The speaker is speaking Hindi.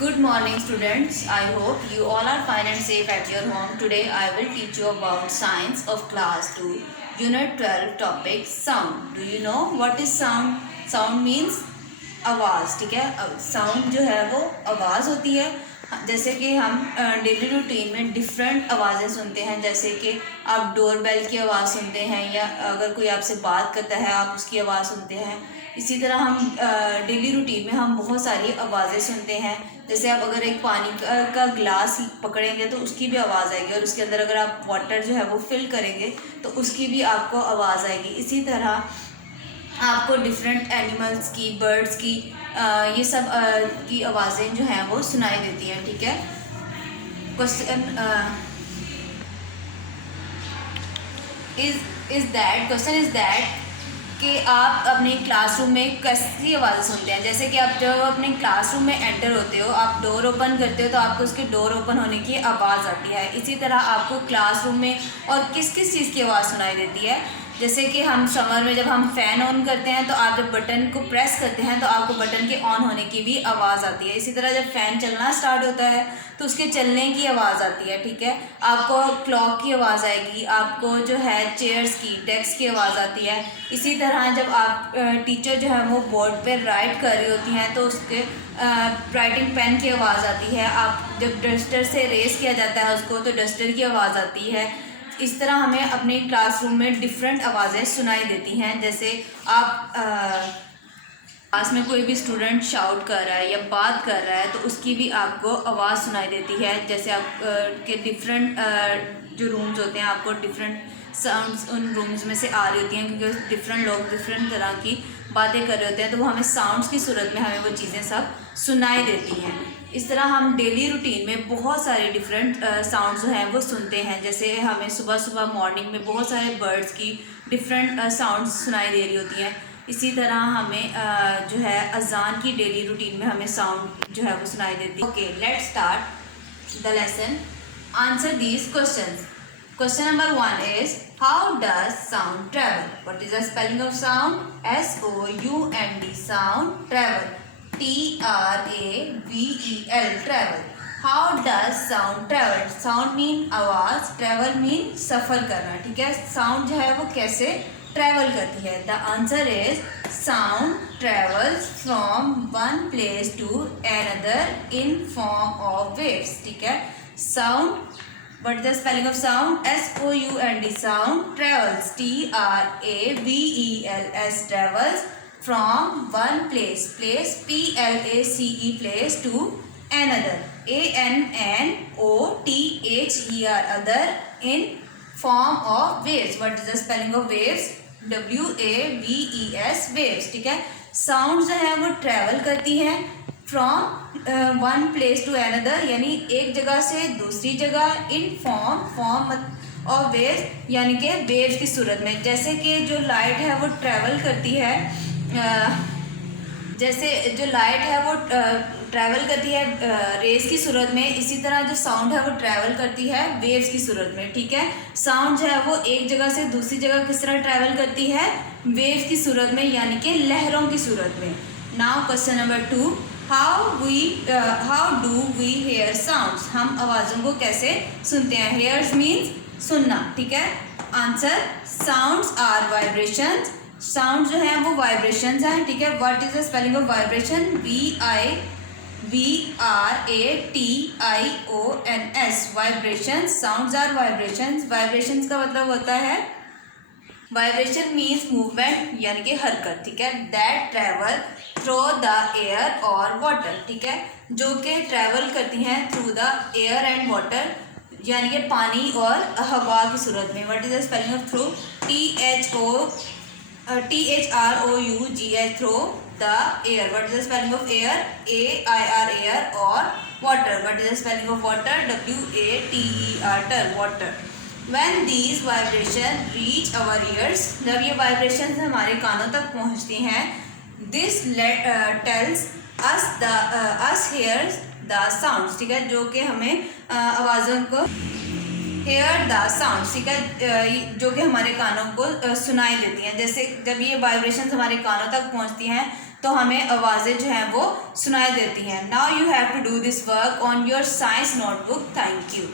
Good morning, students. I hope you all are fine and safe at your home. Today, I will teach you about science of class 2, unit 12, topic sound. Do you know what is sound? Sound means आवाज़. ठीक है, साउंड जो है वो आवाज़ होती है. जैसे कि हम डेली रूटीन में डिफरेंट आवाज़ें सुनते हैं, जैसे कि आप डोर बेल की आवाज़ सुनते हैं, या अगर कोई आपसे बात करता है आप उसकी आवाज़ सुनते हैं. इसी तरह हम डेली रूटीन में हम बहुत सारी आवाज़ें सुनते हैं. जैसे आप अगर एक पानी का ग्लास पकड़ेंगे तो उसकी भी आवाज़ आएगी, और उसके अंदर अगर आप वाटर जो है वो फिल करेंगे तो उसकी भी आपको आवाज़ आएगी. इसी तरह आपको डिफरेंट एनिमल्स की, बर्ड्स की, ये सब की आवाज़ें जो हैं वो सुनाई देती हैं. ठीक है. क्वेश्चन इज़ दैट कि आप अपने क्लासरूम में कैसी आवाज़ें सुनते हैं. जैसे कि आप जब अपने क्लासरूम में एंटर होते हो, आप डोर ओपन करते हो तो आपको उसके डोर ओपन होने की आवाज़ आती है. इसी तरह आपको क्लासरूम में और किस किस चीज़ की आवाज़ सुनाई देती है. जैसे कि हम समर में जब हम फ़ैन ऑन करते हैं तो आप जब बटन को प्रेस करते हैं तो आपको बटन के ऑन होने की भी आवाज़ आती है. इसी तरह जब फ़ैन चलना स्टार्ट होता है तो उसके चलने की आवाज़ आती है. ठीक है. आपको क्लॉक की आवाज़ आएगी, आपको जो है चेयर्स की, डेस्क की आवाज़ आती है. इसी तरह जब आप टीचर जो है वो बोर्ड पे राइट कर रही होती हैं तो उसके राइटिंग पेन की आवाज़ आती है. आप जब डस्टर से रेस किया जाता है उसको तो डस्टर की आवाज़ आती है. इस तरह हमें अपने क्लासरूम में डिफरेंट आवाज़ें सुनाई देती हैं. जैसे आप क्लास में कोई भी स्टूडेंट शाउट कर रहा है या बात कर रहा है तो उसकी भी आपको आवाज़ सुनाई देती है. जैसे आप के डिफरेंट जो रूम्स होते हैं, आपको डिफरेंट साउंड्स उन रूम्स में से आ रही होती हैं, क्योंकि डिफरेंट लोग डिफरेंट तरह की बातें कर रहे होते हैं, तो वो हमें साउंड्स की सूरत में हमें वो चीज़ें सब सुनाई देती हैं. इस तरह हम डेली रूटीन में बहुत सारे डिफरेंट साउंड्स जो हैं वो सुनते हैं. जैसे हमें सुबह सुबह मॉर्निंग में बहुत सारे बर्ड्स की डिफरेंट साउंड्स सुनाई दे रही होती हैं. इसी तरह हमें जो है अजान की डेली रूटीन में हमें साउंड जो है वो सुनाई देती है. Okay, let's start the lesson. Answer these questions. Question number 1 is, how does sound travel? What is the spelling of sound? S-O-U-N-D, sound, travel. T-R-A-V-E-L, travel. How does sound travel? Sound mean आवाज़, travel mean सफ़र करना. ठीक है. Sound जो है वो कैसे travel करती है? The answer is, sound travels from one place to another in form of waves. ठीक है. Sound, what is the spelling of sound? S-O-U-N-D, sound, travels. T-R-A-V-E-L-S, travels from one place, P-L-A-C-E, place, to another, A-N-N-O-T-H-E-R, other, in form of waves. What is the spelling of waves? W-A-V-E-S, waves. ठीक है. साउंड जो है वो ट्रैवल करती हैं from one place to another, यानी एक जगह से दूसरी जगह, इन फॉर्म ऑफ वेव्स, यानी कि वेव्स की सूरत में. जैसे कि जो लाइट है वो ट्रैवल करती है, जैसे जो लाइट है वो ट्रैवल करती है रेस की सूरत में, इसी तरह जो साउंड है वो ट्रैवल करती है वेव्स की सूरत में. ठीक है. साउंड जो है वो एक जगह से दूसरी जगह किस तरह ट्रैवल करती है? वेव्स की सूरत में, यानी कि लहरों की सूरत में. Now question number 2, how do we hear sounds? हम आवाज़ों को कैसे सुनते हैं? हेयर्स मीन्स सुनना. ठीक है. Answer, sounds are vibrations. Sound जो है वो वाइब्रेशंस हैं. ठीक है. What is the spelling of vibration? V-I-B-R-A-T-I-O-N-S, vibrations. Sounds are vibrations. Vibrations का मतलब होता है, वाइब्रेशन मीन्स मूवमेंट, यानी कि हरकत. ठीक है. That travel through the air और वाटर. ठीक है. जो कि ट्रैवल करती हैं through the air and water, यानी कि पानी और हवा की सूरत में. What is the spelling of through? T-H-R-O-U-G-H, through the air. What is the spelling of air? A-I-R, air. और water, what is the spelling of water? W-A-T-E-R, water. When these vibration reach our ears, जब ये vibrations हमारे कानों तक पहुँचती हैं, this tells us hears the sounds. ठीक है. जो कि हमें आवाज़ों को हेयर द साउंड. ठीक है. जो कि हमारे कानों को सुनाई देती हैं. जैसे जब ये वाइब्रेशंस हमारे कानों तक पहुँचती हैं तो हमें आवाज़ें जो हैं वो सुनाई देती हैं. Now you have to do this work on your science notebook. Thank you.